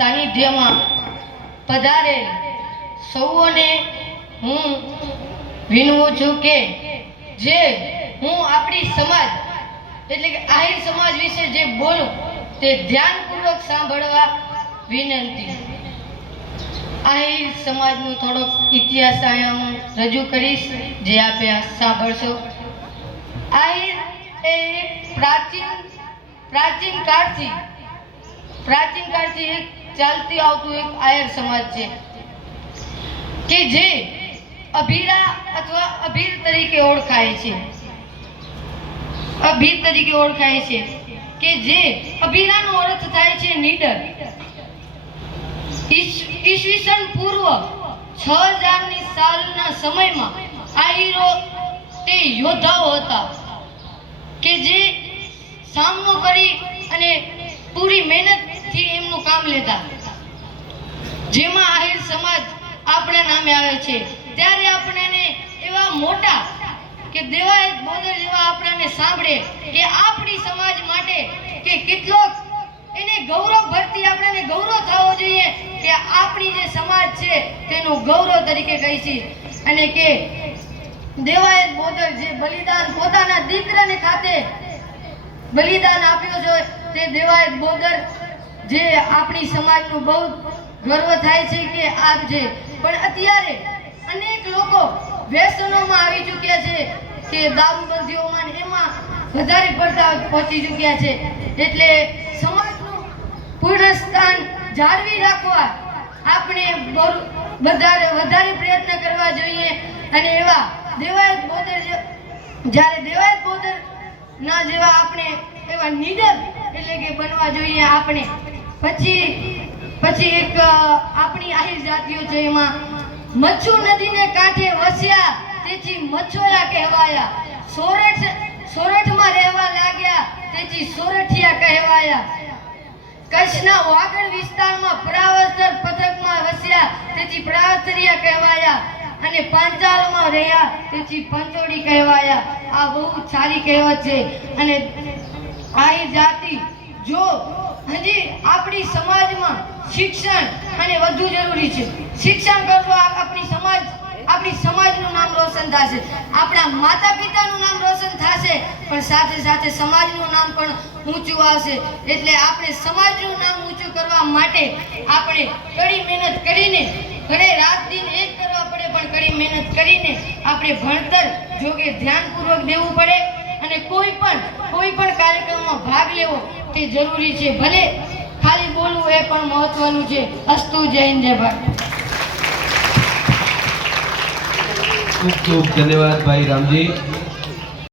સાનિધ્યમાં પધારે સૌઓને હું વિનવું છું કે જે હું આપણી સમાજ, એટલે કે આહિર સમાજ વિશે જે બોલું, તે ધ્યાનપૂર્વક સાંભળવા વિનંતી. આહિર સમાજનો થોડોક ઇતિહાસ અહીંયા હું રજૂ કરીશ, જે આપે સાંભળશો. આહિર એ પ્રાચીન પ્રાચીન કાળથી પ્રાચીન કાળથી એક ચાલતી આવતું એક આયર સમાજ છે. કે જે અભીરા અથવા અભીર તરીકે ઓળખાય છે. અભીર તરીકે ઓળખાય છે. કે જે અભીરાનો અર્થ થાય છે નીડર. ઈસવીસન પૂર્વ છ હજારની સાલના સમયમાં આહીરો તે યોદ્ધાઓ હતા. કે જે સામનો કરી અને પૂરી મહેનતથી કામ લેતા. જેમાં આહિર સમાજ આપણા નામે આવે છે. ત્યારે આપણને એવા મોટા કે દેવાય બોદર જેવા આપણાને સાંભળે કે આપણી સમાજ માટે કે કેટલો એને ગૌરવ ભરતી આપણને ગૌરવ થવો જોઈએ કે આપણી જે સમાજ છે તેનું ગૌરવ તરીકે કહી છે. અને કે દેવાયત બોદર જે બલિદાન પોતાના દીકરાને ખાતે બલિદાન આપ્યો છે, તે દેવાયત બોદર જે આપણી સમાજનું બહુ ગર્વ થાય છે કે આપ છે પણ અત્યારે અનેક લોકો વ્યસનોમાં આવી ચૂક્યા છે કે દારૂબંધીઓમાં એમાં વધારે પડતા પહોંચી ચૂક્યા છે. એટલે સમાજનું પૂર્ણ સ્થાન જાળવી રાખવા આપણે વધારે વધારે પ્રયત્ન કરવા જોઈએ. અને એવા દેવાયત બોદર જે- જ્યારે દેવાયત બોદર ના જેવા આપણે એવા નીડર એટલે કે બનવા જોઈએ આપણે. પછી પછી એક આપણી આહિર જાતિઓ છે, એમાં મચ્છુ નદીને કાંઠે વસ્યા, તેથી મચ્છોયા કહેવાયા. સોરઠ, સોરઠમાં રહેવા લાગ્યા, તેથી સોરઠિયા કહેવાયા. કચ્છના વાગડ વિસ્તારમાં પ્રાવસ્તર પથકમાં વસ્યા, તેથી પ્રાવસ્તરિયા કહેવાયા. અને પાંચાલમાં રહ્યા, તેથી પંચોડી કહેવાયા. આ બહુ સારી કહેવત છે. અને આ જાતિ જો હજી આપણી સમાજમાં શિક્ષણ અને વધુ જરૂરી છે. શિક્ષણ કરવું આપણી સમાજ, આપણી સમાજનું નામ રોશન થશે. આપણા માતા પિતાનું નામ રોશન થશે, પણ સાથે સાથે સમાજનું નામ પણ ઊંચું આવશે. એટલે આપણે સમાજનું નામ ઊંચું કરવા માટે આપણે કડી મહેનત કરીને, ઘરે રાત દિન એક કરવા પડે, પણ કડી મહેનત કરીને આપણે ભણતર જોગે ધ્યાનપૂર્વક દેવું પડે. અને કોઈ પણ કોઈ પણ કાર્યક્રમમાં ભાગ લેવો તે જરૂરી છે. ભલે ખાલી બોલવું એ પણ મહત્વનું છે. અસ્તુ જય હિન્દ, જય ભારત. ખૂબ ખૂબ ધન્યવાદ ભાઈ રામજી.